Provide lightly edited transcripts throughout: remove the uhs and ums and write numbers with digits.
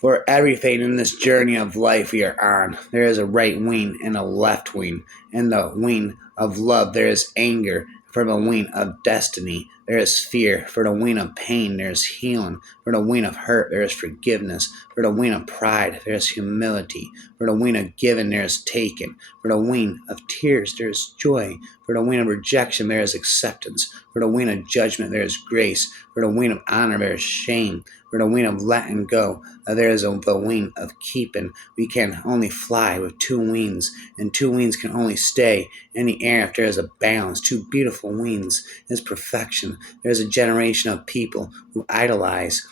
For everything in this journey of life we are on, there is a right wing and a left wing. In the wing of love, there is anger. For the wing of destiny, there is fear. For the wing of pain, there is healing. For the wing of hurt, there is forgiveness. For the wing of pride, there is humility. For the wing of giving, there is taken. For the wing of tears, there is joy. For the wing of rejection, there is acceptance. For the wing of judgment, there is grace. For the wing of honor, there is shame. For the wing of letting go, there is the wing of keeping. We can only fly with two wings, and two wings can only stay in the air if there is a balance. Two beautiful wings is perfection. There is a generation of people who idolize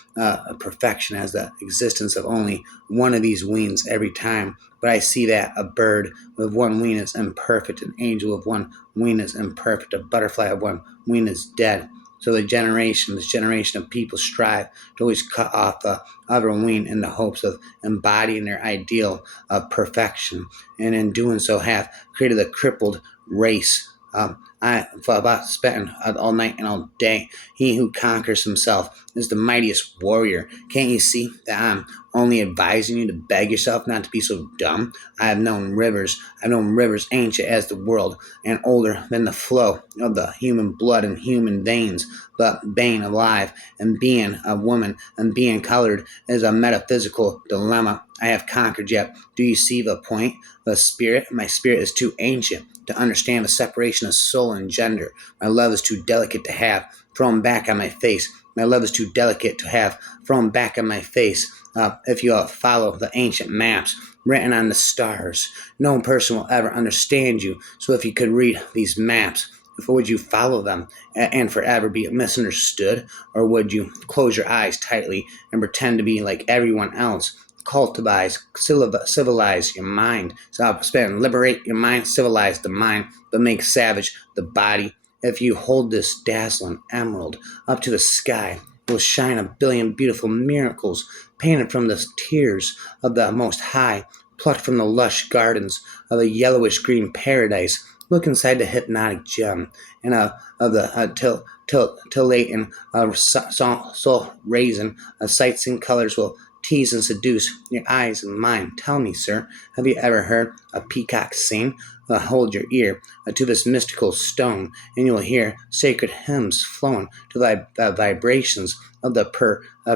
perfection as the existence of only one of these wings every time. But I see that a bird with one wing is imperfect, an angel with one wing is imperfect, a butterfly with one wing is dead. So this generation of people strive to always cut off the other wing in the hopes of embodying their ideal of perfection, and in doing so have created a crippled race. I thought about spending all night and all day. He who conquers himself is the mightiest warrior. Can't you see that I'm only advising you to beg yourself not to be so dumb? I've known rivers ancient as the world and older than the flow of the human blood and human veins. But being alive and being a woman and being colored is a metaphysical dilemma I have conquered yet. Do you see the point? My spirit is too ancient to understand the separation of soul and gender. My love is too delicate to have thrown back on my face. My love is too delicate to have thrown back on my face. If you follow the ancient maps written on the stars, no person will ever understand you. So if you could read these maps, would you follow them and forever be misunderstood? Or would you close your eyes tightly and pretend to be like everyone else? Civilize your mind. Liberate your mind, civilize the mind, but make savage the body. If you hold this dazzling emerald up to the sky, it will shine a billion beautiful miracles, painted from the tears of the Most High, plucked from the lush gardens of a yellowish green paradise. Look inside the hypnotic gem, and of the till late and soul raising, sights and colors will tease and seduce your eyes and mine. Tell me, sir, have you ever heard a peacock sing? Hold your ear to this mystical stone, and you will hear sacred hymns flowing to the vibrations of the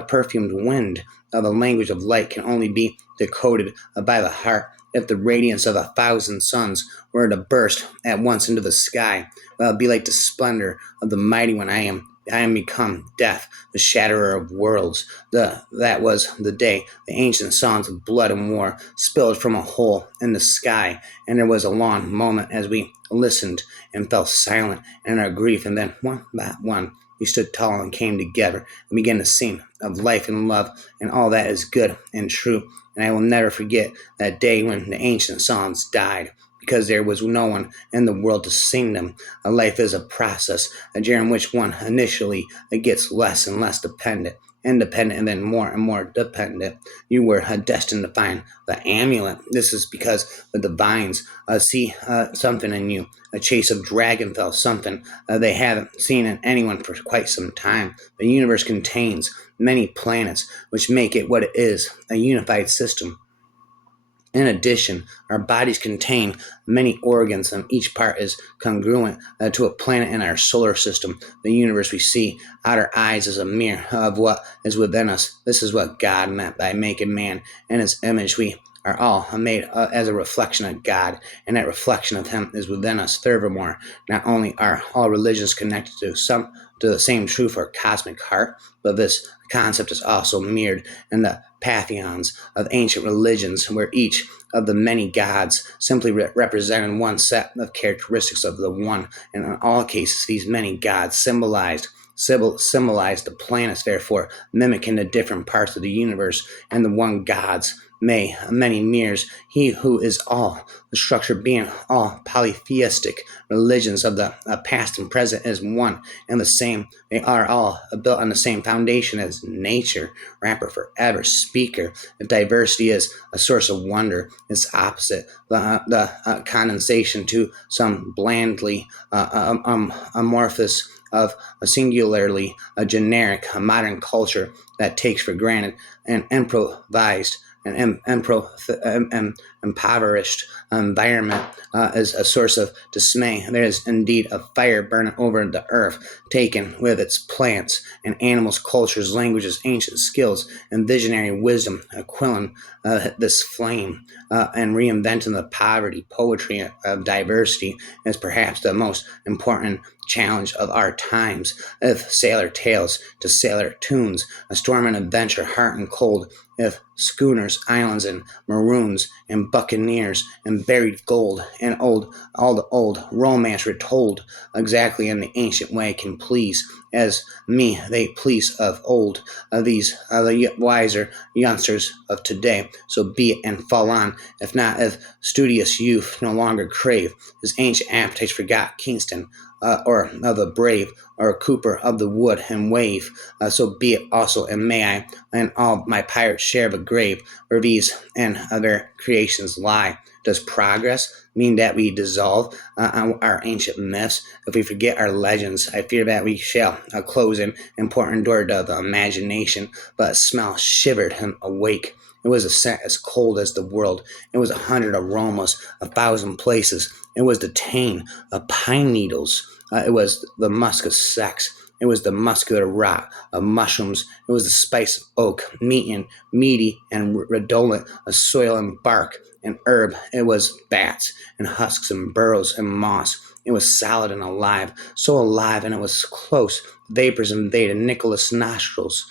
perfumed wind. The language of light can only be decoded by the heart. If the radiance of 1,000 suns were to burst at once into the sky, well, it'd be like the splendor of the mighty one. I am become death, the shatterer of worlds. That was the day the ancient songs of blood and war spilled from a hole in the sky, and there was a long moment as we listened and fell silent in our grief, and then one by one we stood tall and came together and began to sing of life and love and all that is good and true. And I will never forget that day when the ancient songs died, because there was no one in the world to sing them. A life is a process, during which one initially gets less and less independent, and then more and more dependent. You were destined to find the amulet. This is because the divines see something in you. A chase of dragon fell something they haven't seen in anyone for quite some time. The universe contains many planets, which make it what it is, a unified system. In addition, our bodies contain many organs, and each part is congruent to a planet in our solar system. The universe we see out our eyes is a mirror of what is within us. This is what God meant by making man in his image. We are all made as a reflection of God, and that reflection of him is within us. Furthermore, not only are all religions connected to the same truth or cosmic heart, but this concept is also mirrored in the pantheons of ancient religions, where each of the many gods simply represented one set of characteristics of the one. And in all cases, these many gods symbolize the planets, therefore mimicking the different parts of the universe, and the one gods many mirrors he who is all. The structure being all polytheistic religions of the past and present is one and the same. They are all built on the same foundation as nature, rapper forever, speaker. If diversity is a source of wonder, it's opposite. The condensation to some blandly amorphous of a singularly a generic a modern culture that takes for granted an improvised and impoverished environment is a source of dismay. There is indeed a fire burning over the earth, taken with its plants and animals, cultures, languages, ancient skills, and visionary wisdom, quelling this flame and reinventing the poverty. Poetry of diversity is perhaps the most important challenge of our times. If sailor tales to sailor tunes, a storm and adventure, heart and cold, if schooners, islands, and maroons, and buccaneers, and buried gold, and all the old romance retold exactly in the ancient way can please, as me they please of old, these are the wiser youngsters of today. So be it and fall on, if not, if studious youth no longer crave his ancient appetites forgot Kingston, or of a brave, or a cooper of the wood and wave. So be it also, and may I and all my pirates share of a grave where these and other creations lie. Does progress mean that we dissolve our ancient myths? If we forget our legends, I fear that we shall close an important door to the imagination. But a smell shivered him awake. It was a scent as cold as the world. It was 100 aromas, 1,000 places. It was the tang of pine needles. It was the musk of sex. It was the muscular rot of mushrooms. It was the spice of oak, meaty and redolent of soil and bark and herb. It was bats and husks and burrows and moss. It was solid and alive, so alive, and it was close. Vapors invaded Nicholas' nostrils,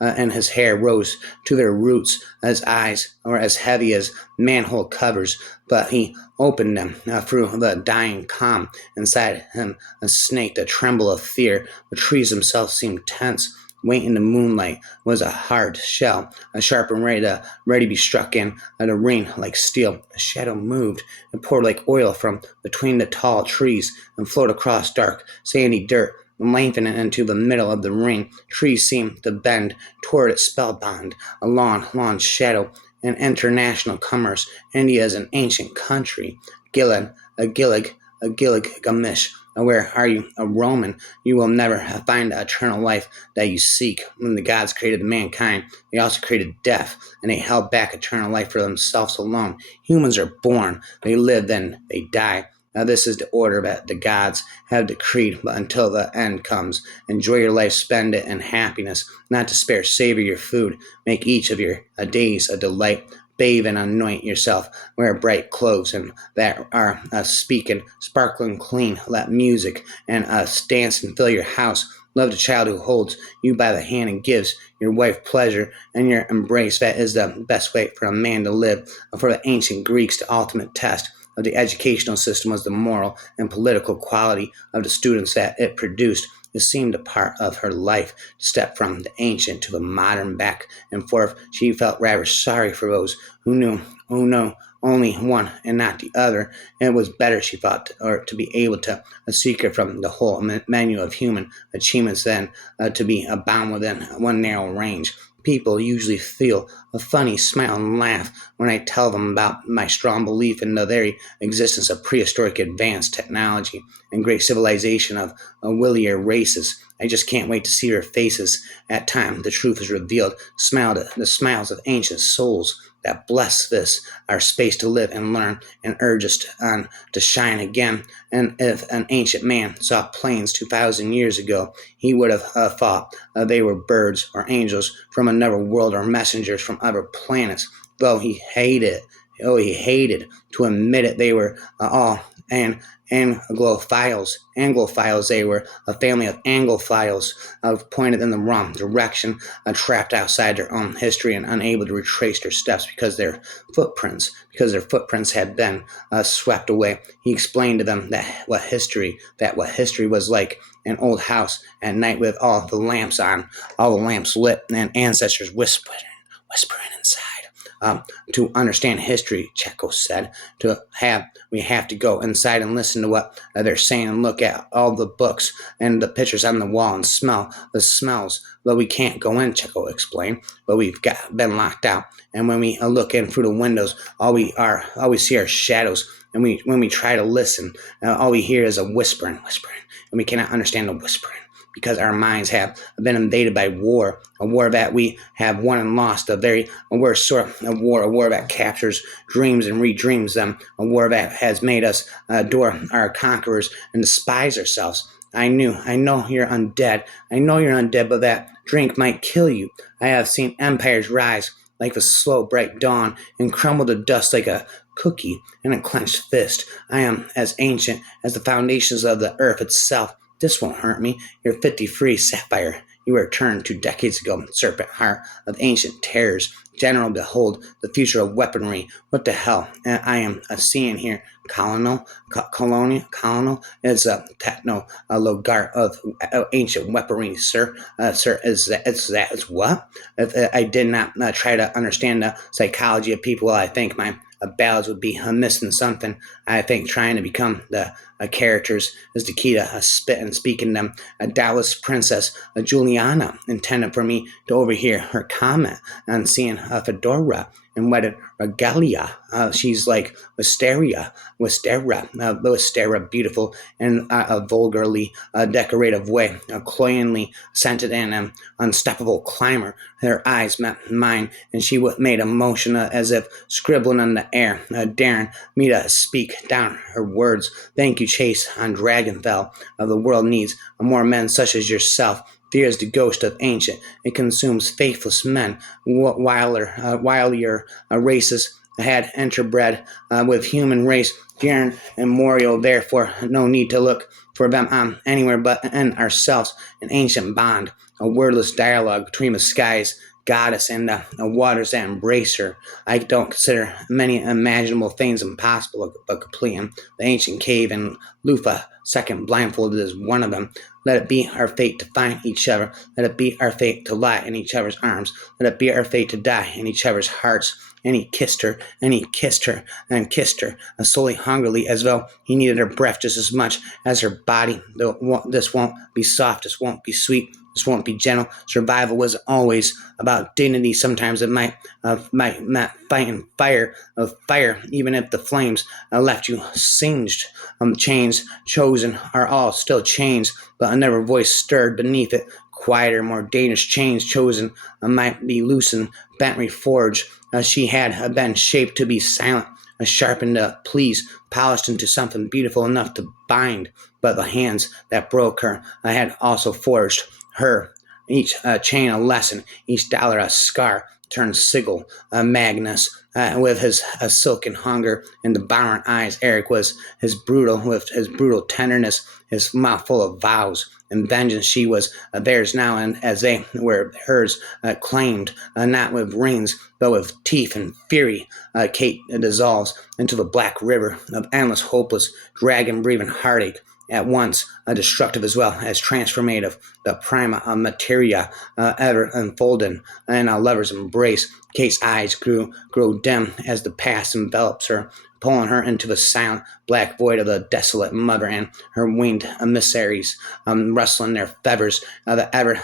and his hair rose to their roots. His eyes were as heavy as manhole covers, but he opened them through the dying calm. Inside him, a snake, a tremble of fear. The trees themselves seemed tense. Wait in the moonlight was a hard shell, a sharp and ready to be struck in, and a ring like steel. A shadow moved and poured like oil from between the tall trees and flowed across dark, sandy dirt and lengthened into the middle of the ring. Trees seemed to bend toward it spellbound, a long shadow. And international commerce. India is an ancient country. Gilead, a Gilgamish. Where are you, a Roman? You will never find the eternal life that you seek. When the gods created mankind, they also created death, and they held back eternal life for themselves alone. Humans are born, they live, then they die. Now, this is the order that the gods have decreed, but until the end comes, enjoy your life, spend it in happiness, not to spare, savor your food, make each of your days a delight. Bathe and anoint yourself, wear bright clothes, and that are speaking, sparkling clean. Let music and dance and fill your house. Love the child who holds you by the hand and gives your wife pleasure and your embrace. That is the best way for a man to live. For the ancient Greeks, the ultimate test of the educational system was the moral and political quality of the students that it produced. It seemed a part of her life to step from the ancient to the modern back and forth. She felt rather sorry for those who knew, oh no, only one and not the other. And it was better, she thought, or to be able to seek her from the whole menu of human achievements than to be bound within one narrow range. People usually feel a funny smile and laugh when I tell them about my strong belief in the very existence of prehistoric advanced technology and great civilization of willier races. I just can't wait to see their faces at time the truth is revealed. Smile the smiles of ancient souls that bless this our space to live and learn and urge us on to shine again. And if an ancient man saw planes 2,000 years ago, he would have thought they were birds or angels from another world or messengers from other planets. Though he hated to admit it, they were all and Anglophiles, they were a family of Anglophiles pointed in the wrong direction, trapped outside their own history and unable to retrace their steps because their footprints had been swept away. He explained to them what history was like: an old house at night with all the lamps lit, and ancestors whispering inside. To understand history, Checo said, we have to go inside and listen to what they're saying and look at all the books and the pictures on the wall and smell the smells. But we can't go in, Checo explained. But been locked out. And when we look in through the windows, all we see are shadows and when we try to listen, all we hear is a whispering, and we cannot understand the whispering because our minds have been invaded by war, a war that we have won and lost, a worse sort of war, a war that captures dreams and redreams them, a war that has made us adore our conquerors and despise ourselves. I know you're undead. I know you're undead, but that drink might kill you. I have seen empires rise like the slow, bright dawn and crumble to dust like a cookie in a clenched fist. I am as ancient as the foundations of the earth itself. This won't hurt me. You're 53, Sapphire. You were turned 2 decades ago, serpent heart of ancient terrors. General, behold the future of weaponry. What the hell? I am seeing here. Colonel is a techno a logart of ancient weaponry, sir. Sir, is what? If I did not try to understand the psychology of people, I think my ballads would be missing something. I think trying to become the characters is the key to spit and speaking them. A Dallas princess, Juliana, intended for me to overhear her comment on seeing a fedora and wedded regalia. She's like Wisteria, beautiful in a vulgarly decorative way, a cloyingly scented and unstoppable climber. Her eyes met mine, and she made a motion as if scribbling in the air, daring me to speak down her words. Thank you, Chase on Dragonfell. The world needs more men such as yourself. Fear is the ghost of ancient. It consumes faithless men. While your races had interbred with human race, Jaren and Moriel, therefore, no need to look for them anywhere but in ourselves, an ancient bond, a wordless dialogue between the skies, goddess, and the waters that embrace her. I don't consider many imaginable things impossible but completing. The ancient cave in Lufa, second blindfolded, is one of them. Let it be our fate to find each other. Let it be our fate to lie in each other's arms. Let it be our fate to die in each other's hearts. And he kissed her, and he kissed her, and kissed her, slowly, hungrily, as though he needed her breath just as much as her body. This won't be soft, this won't be sweet, this won't be gentle. Survival was always about dignity. Sometimes it might not fight in fire, even if the flames left you singed. Chains chosen are all still chains, but another voice stirred beneath it. Quieter, more dangerous chains chosen might be loosened, bent, reforged. She had been shaped to be silent, sharpened to please, polished into something beautiful enough to bind. But the hands that broke her had also forged her. Each chain a lesson, each dollar a scar. Turned sigil, Magnus, with his silken hunger in the devouring eyes. Eric was with his brutal tenderness, his mouth full of vows and vengeance. She was theirs now, and as they were hers, claimed, not with rings, but with teeth and fury. Kate dissolves into the black river of endless, hopeless, dragon-breathing heartache, at once destructive as well as transformative, the prima materia ever unfolding in a lover's embrace. Kate's eyes grow dim as the past envelops her, pulling her into the silent black void of the desolate mother, and her winged emissaries rustling their feathers. The ever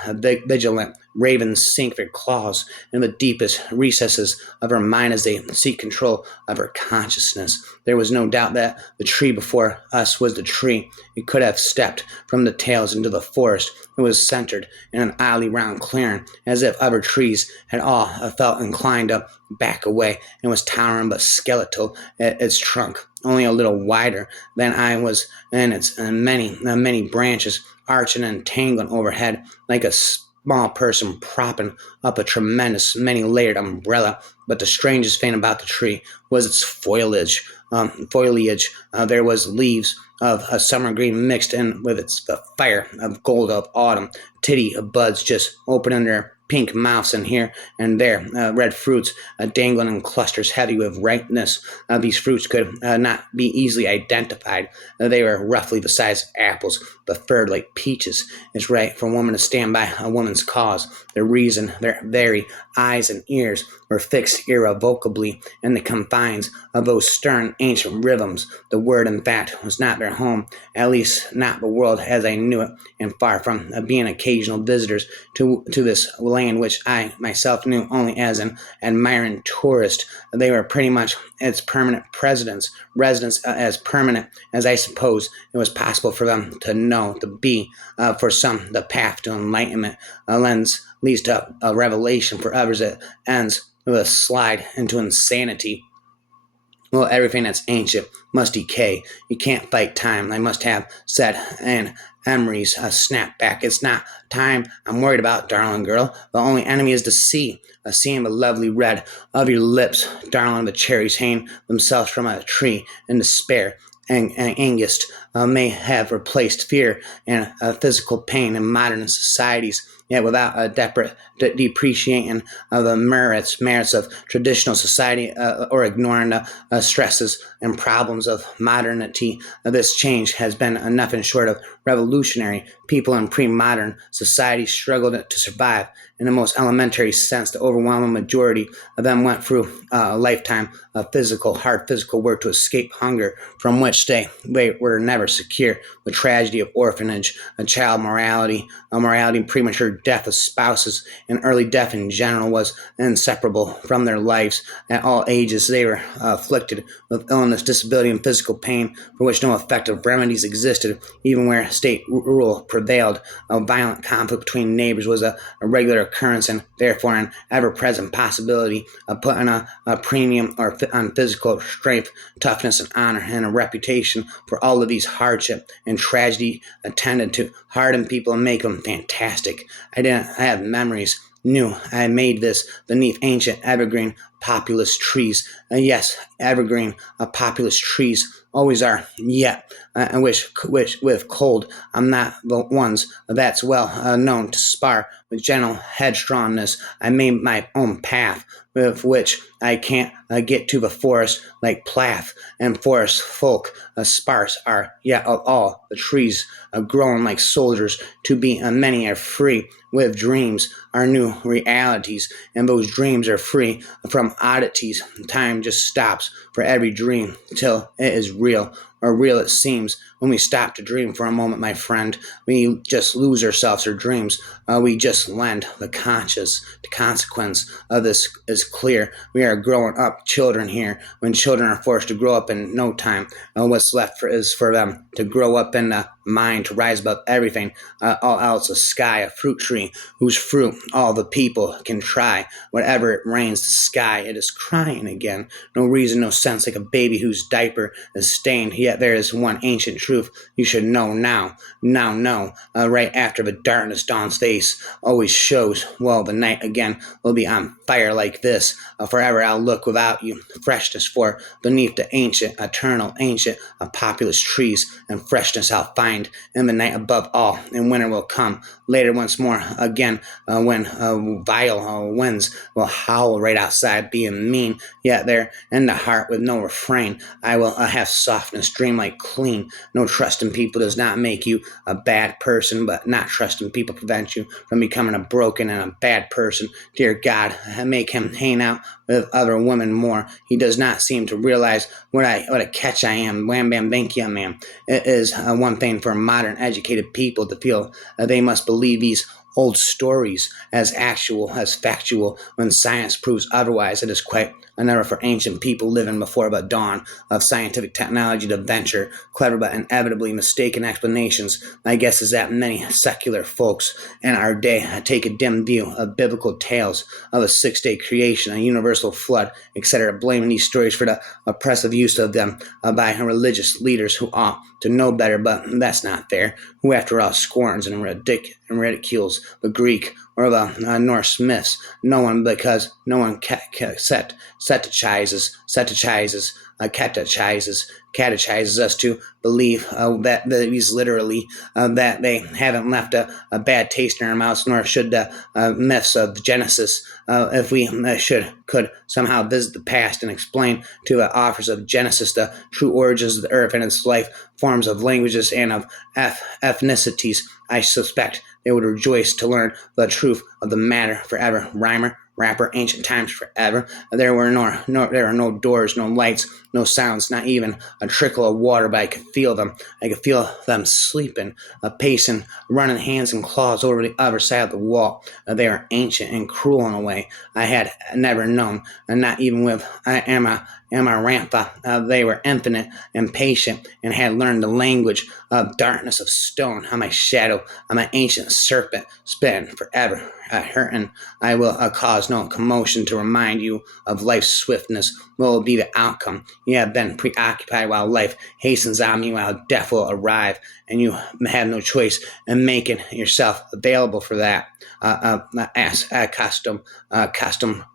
vigilant ravens sink their claws in the deepest recesses of her mind as they seek control of her consciousness. There was no doubt that the tree before us was the tree. It could have stepped from the tails into the forest. It was centered in an oddly round clearing, as if other trees had all felt inclined to back away, and was towering but skeletal at its trunk, only a little wider than I was, and its many branches arching and tangling overhead like a small person propping up a tremendous many-layered umbrella. But the strangest thing about the tree was its foliage. There was leaves of a summer green mixed in with the fire of gold of autumn. Titty buds just opening their pink mouths, and here and there red fruits dangling in clusters heavy with ripeness. These fruits could not be easily identified. They were roughly the size of apples, but furred like peaches. It's right for a woman to stand by a woman's cause, their reason, their very eyes and ears were fixed irrevocably in the confines of those stern ancient rhythms. The word, in fact, was not their home, at least not the world as I knew it, and far from being occasional visitors to this land which I myself knew only as an admiring tourist. They were pretty much its permanent residents as permanent as I suppose it was possible for them to know to be. For some, the path to enlightenment leads to a revelation. For others, it ends with a slide into insanity. Well, everything that's ancient must decay. You can't fight time. I must have said, and Emery's snapback. It's not time I'm worried about, darling girl. The only enemy is the sea. A sea of the lovely red of your lips, darling. The cherries hang themselves from a tree in despair. And angst may have replaced fear and physical pain in modern societies, yet without a depreciating of the merits of traditional society or ignoring the stresses and problems of modernity. This change has been nothing short of revolutionary. People in pre-modern society struggled to survive. In the most elementary sense, the overwhelming majority of them went through a lifetime of hard physical work to escape hunger, from which they were never secure. The tragedy of orphanage, a child morality, premature death of spouses, and early death in general was inseparable from their lives. At all ages, they were afflicted with illness, disability, and physical pain for which no effective remedies existed, even where state rule prevailed. A violent conflict between neighbors was a regular occurrence and therefore an ever-present possibility of putting a premium on physical strength, toughness, and honor, and a reputation for all of these hardship and tragedy attended to harden people and make them fantastic. I have memories. Knew I made this beneath ancient evergreen populous trees. Yes, evergreen populous trees always are. Yet, I wish with cold, I'm not the ones that's well known to spar with gentle headstrongness. I made my own path, with which I can't get to the forest like Plath and forest folk. Sparse are yet of all the trees growing like soldiers to be many are free with dreams are new realities, and those dreams are free from oddities. Time just stops for every dream till it is real, or real it seems. When we stop to dream for a moment, my friend, we just lose ourselves or dreams. We just lend the consequence of this is clear. We are growing up children here. When children are forced to grow up in no time, what's left is for them to grow up in the mind, to rise above everything, all else, a sky, a fruit tree, whose fruit all the people can try. Whatever it rains, the sky, it is crying again. No reason, no sense, like a baby whose diaper is stained. Yet there is one ancient truth you should know now. Right after the darkness dawn's face always shows, well, the night again will be on fire like this. Forever I'll look without you, freshness for beneath the ancient, eternal, ancient, populous trees, and freshness I'll find in the night above all, and winter will come later once more again, when vile winds will howl right outside, being mean, yet there in the heart with no refrain. I will have softness, dream like clean. No trust in people does not make you a bad person, but not trusting people prevents you from becoming a broken and a bad person. Dear God, make him hang out with other women more. He does not seem to realize what a catch I am. Wham bam thank you, ma'am. It is one thing for modern educated people to feel they must believe these old stories as actual, as factual, when science proves otherwise. It is quite another for ancient people living before the dawn of scientific technology to venture clever but inevitably mistaken explanations. My guess is that many secular folks in our day take a dim view of biblical tales of a six-day creation, a universal flood, etc., blaming these stories for the oppressive use of them by religious leaders who ought to know better, but that's not fair. Who, after all, scorns and ridicules the Greek or the Norse myths? No one, because no one catechizes us to believe that these literally that they haven't left a bad taste in our mouths, nor should the myths of Genesis. If we could somehow visit the past and explain to the authors of Genesis the true origins of the earth and its life forms of languages and of ethnicities, I suspect they would rejoice to learn the truth of the matter forever. Rhymer, rapper, ancient times forever. There were there were no doors, no lights, no sounds, not even a trickle of water, but I could feel them. I could feel them sleeping, pacing, running hands and claws over the other side of the wall. They were ancient and cruel in a way I had never known, and not even with Amaranth. They were infinite and patient and had learned the language of darkness of stone. On my shadow, on my ancient serpent, spin forever. Hurting, I will cause no commotion to remind you of life's swiftness. What will be the outcome? You have been preoccupied while life hastens on you, while death will arrive, and you have no choice in making yourself available for that. As custom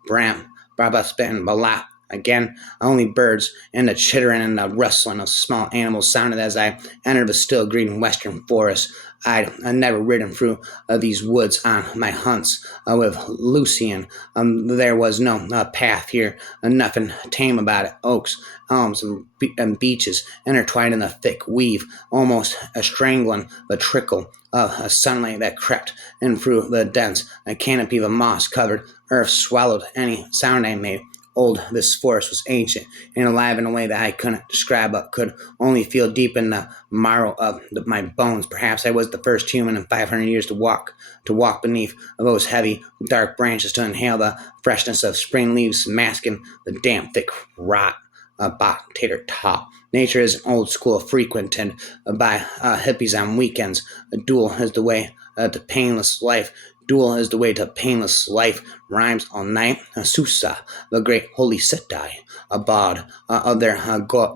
Bram, Brabus Ben Bala. Again, only birds and the chittering and the rustling of small animals sounded as I entered the still green western forest. I'd never ridden through these woods on my hunts with Lucian. There was no path here, nothing tame about it. Oaks, elms, and beeches intertwined in a thick weave, almost strangling the trickle of sunlight that crept in through the dense canopy of moss covered earth, swallowed any sound I made. Old, this forest was ancient and alive in a way that I couldn't describe, but could only feel deep in the marrow of my bones. Perhaps I was the first human in 500 years to walk beneath those heavy, dark branches, to inhale the freshness of spring leaves, masking the damp, thick rot about tater top. Nature is an old school frequented by hippies on weekends. A duel is the way to painless life. Duel is the way to painless life. Rhymes all night. Susa, the great holy Sitai, abode of their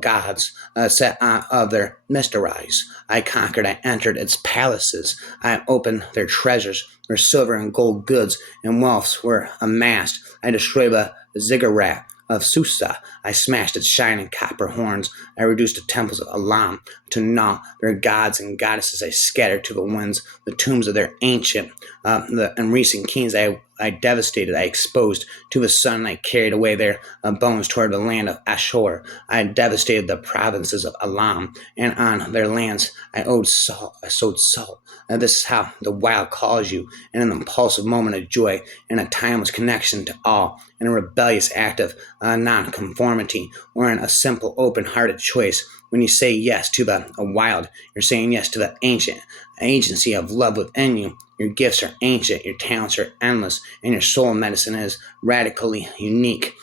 gods, set of their mysteries. I conquered, I entered its palaces. I opened their treasures. Their silver and gold goods and wealths were amassed. I destroyed the ziggurat of Susa. I smashed its shining copper horns. I reduced the temples of Alam to naught. Their gods and goddesses I scattered to the winds. The tombs of their ancient and recent kings I devastated. I exposed to the sun. I carried away their bones toward the land of Ashur. I devastated the provinces of Alam, and on their lands I owed salt. I sowed salt. And this is how the wild calls you, in an impulsive moment of joy, in a timeless connection to awe, in a rebellious act of nonconformity, or in a simple, open-hearted choice. When you say yes to the wild, you're saying yes to the ancient agency of love within you. Your gifts are ancient, your talents are endless, and your soul medicine is radically unique.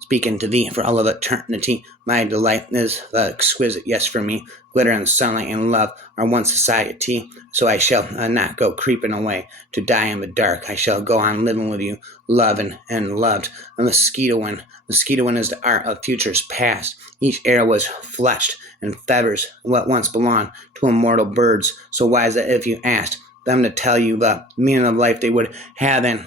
Speaking to thee for all of eternity, my delight is the exquisite yes for me. Glitter and sunlight and love are one society, so I shall not go creeping away to die in the dark. I shall go on living with you, loving and loved. A mosquito wind is the art of futures past. Each arrow was fletched and feathers what once belonged to immortal birds, so wise that if you asked them to tell you the meaning of life, they would have an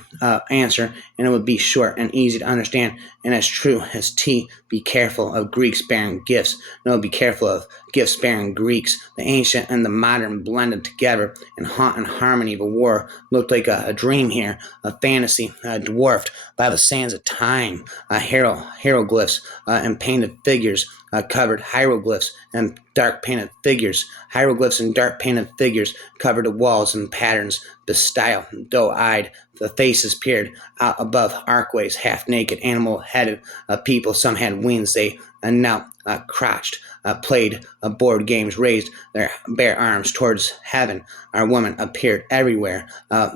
answer, and it would be short and easy to understand, and as true as tea. Be careful of Greeks bearing gifts. No, be careful of gifts bearing Greeks. The ancient and the modern blended together in haunt and harmony. The war looked like a dream here, a fantasy dwarfed by the sands of time. Hieroglyphs and painted figures covered hieroglyphs and dark painted figures. Hieroglyphs and dark painted figures covered the walls and patterns. The style, doe-eyed, the faces peered out above archways, half-naked, animal-headed people. Some had wings. They knelt, crouched, played board games, raised their bare arms towards heaven. Our woman appeared everywhere,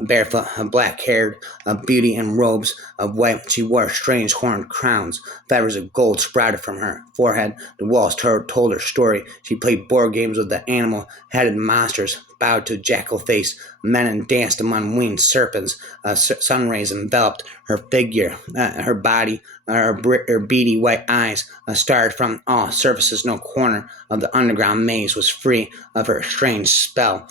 barefoot, black-haired, beauty in robes of white. She wore strange horned crowns. Feathers of gold sprouted from her forehead. The walls told her story. She played board games with the animal-headed monsters, bowed to jackal face men, and danced among winged serpents. Sun rays enveloped her figure, her body, her beady white eyes starred from all surfaces. No corner of the underground maze was free of her strange spell.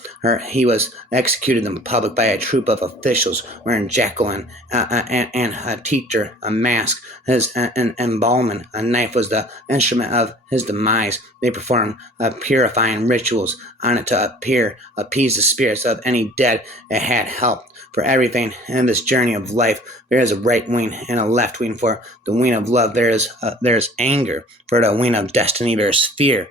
He was executed in public by a troop of officials wearing jackal and a teacher, a mask, an embalming. A knife was the instrument of his demise. They performed purifying rituals on it to appease the spirits of any dead it had helped. For everything in this journey of life, there is a right wing and a left wing. For the wing of love, there is anger. For the wing of destiny, there is fear.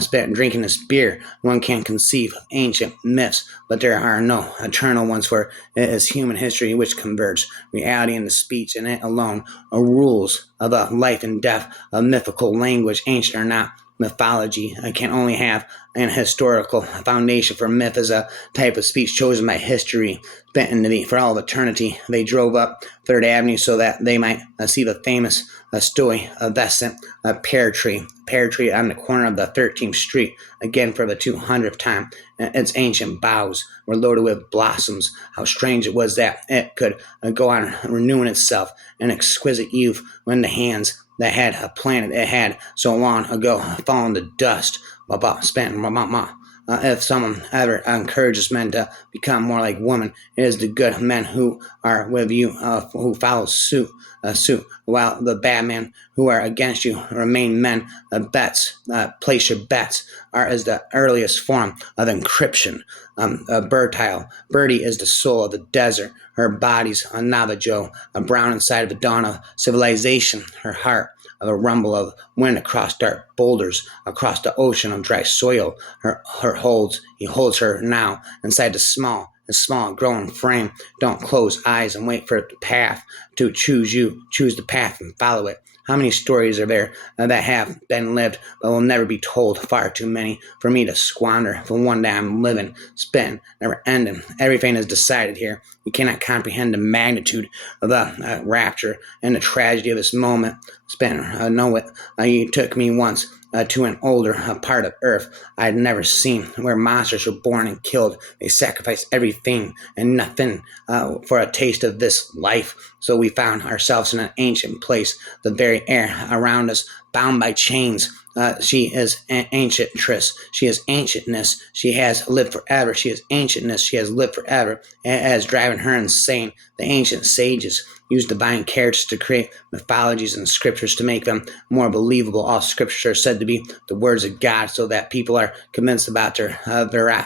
spent drinking this beer. One can conceive of ancient myths, but there are no eternal ones, for it is human history which converts reality into speech, and it alone rules of the life and death of mythical language, ancient or not. Mythology can only have an historical foundation, for myth is a type of speech chosen by history, spent into the for all of eternity. They drove up Third Avenue so that they might see the famous story of Vescent pear tree on the corner of the 13th Street, again for the 200th time. Its ancient boughs were loaded with blossoms. How strange it was that it could go on renewing itself, an exquisite youth, when the hands that had planted it had so long ago fallen to dust. If someone ever encourages men to become more like women, it is the good men who are with you who follow suit, while the bad men who are against you remain men. Place your bets are as the earliest form of encryption. Birdie is the soul of the desert. Her body's a Navajo, a brown inside of the dawn of civilization. Her heart of a rumble of wind across dark boulders, across the ocean of dry soil. He holds her now inside the small growing frame. Don't close eyes and wait for the path to choose you. Choose the path and follow it. How many stories are there that have been lived but will never be told? Far too many for me to squander. For one day I'm living, spent, never ending. Everything is decided here. You cannot comprehend the magnitude of the rapture and the tragedy of this moment. Spent, know it. You took me once to an older part of Earth I had never seen, where monsters were born and killed. They sacrificed everything and nothing for a taste of this life. So we found ourselves in an ancient place, the very air around us bound by chains. She is ancientress. She is ancientness. She has lived forever. She is ancientness. She has lived forever. It has driven her insane. The ancient sages used divine characters to create mythologies and scriptures to make them more believable. All scriptures are said to be the words of God, so that people are convinced about their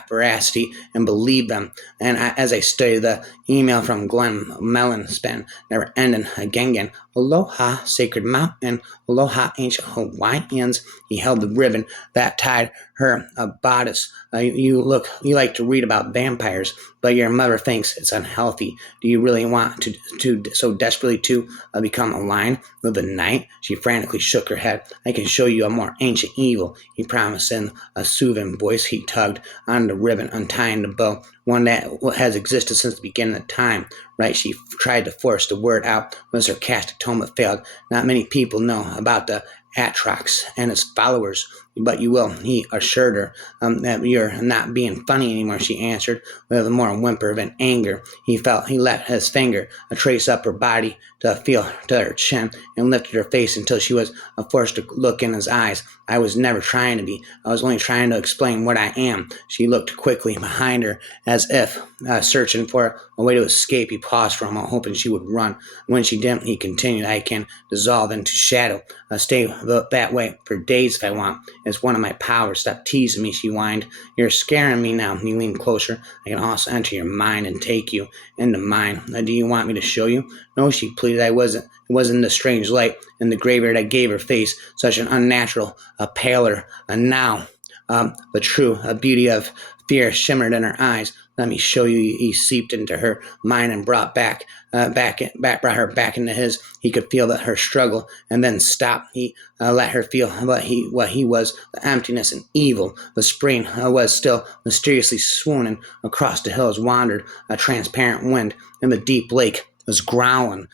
veracity and believe them. And as I study the email from Glenn Mellon, spent never ending again. Aloha, sacred mountain. Aloha, ancient Hawaiians. He held the ribbon that tied her bodice. You like to read about vampires, but your mother thinks it's unhealthy. Do you really want to so desperately to become aligned with the night? She frantically shook her head. I can show you a more ancient evil, he promised in a soothing voice. He tugged on the ribbon, untying the bow, one that has existed since the beginning of time. Right? She tried to force the word out when her sarcastic tone but failed. Not many people know about the Atrox and his followers, but you will, he assured her. That you're not being funny anymore, she answered, with a more whimper than anger. He let his finger trace up her body to feel to her chin, and lifted her face until she was forced to look in his eyes. I was never trying to be. I was only trying to explain what I am. She looked quickly behind her, as if searching for a way to escape. He paused for a moment, hoping she would run. When she didn't, he continued, I can dissolve into shadow. Stay that way for days if I want. It's one of my powers. Stop teasing me, she whined. You're scaring me now. He leaned closer. I can also enter your mind and take you into mine. Do you want me to show you? No, she pleaded. It wasn't the strange light in the graveyard that gave her face such an unnatural, pallor. And now, the true beauty of fear shimmered in her eyes. Let me show you. He seeped into her mind and brought her back into his. He could feel that her struggle, and then stop. He let her feel what he was, the emptiness and evil. The spring was still mysteriously swooning across the hills. Wandered a transparent wind, and the deep lake was growing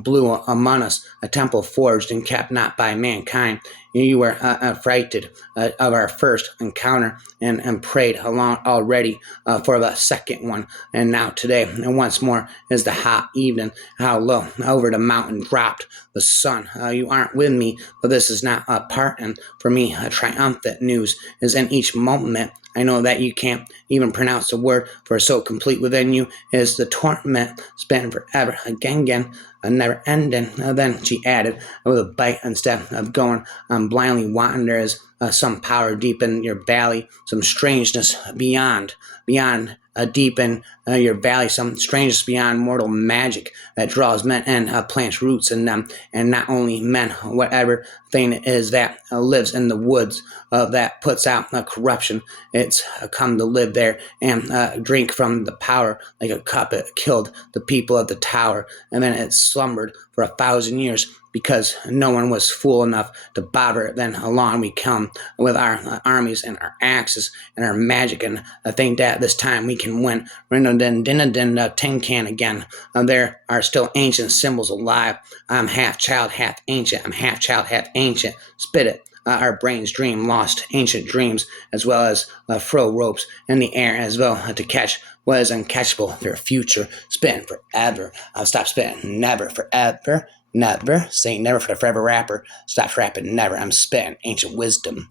blue among us, a temple forged and kept not by mankind. You were frightened of our first encounter and prayed along already for the second one. And now today, and once more, is the hot evening. How low over the mountain dropped the sun. You aren't with me, but this is not a parting. For me, a triumphant news is in each moment. I know that you can't even pronounce the word, for so complete within you is the torment spent forever, again, never ending. Then she added, with a bite, instead of going on blindly wanting, there is some power deep in your valley, some strangeness beyond deep in your valley, some strangeness beyond mortal magic that draws men and plants roots in them, and not only men, whatever thing it is that lives in the woods that puts out corruption. It's come to live there and drink from the power like a cup. It killed the people of the tower, and then it slumbered for 1,000 years because no one was fool enough to bother it. Then along we come with our armies and our axes and our magic, and I think that this time we can win. Tin can again. There are still ancient symbols alive. I'm half child, half ancient. I'm half child, half ancient. Spit it. Our brains dream lost ancient dreams, as well as throw ropes in the air as well to catch what is uncatchable. Their future spin forever. I'll stop spitting, never, forever, never. Say never for the forever rapper. Stop rapping, never. I'm spitting ancient wisdom.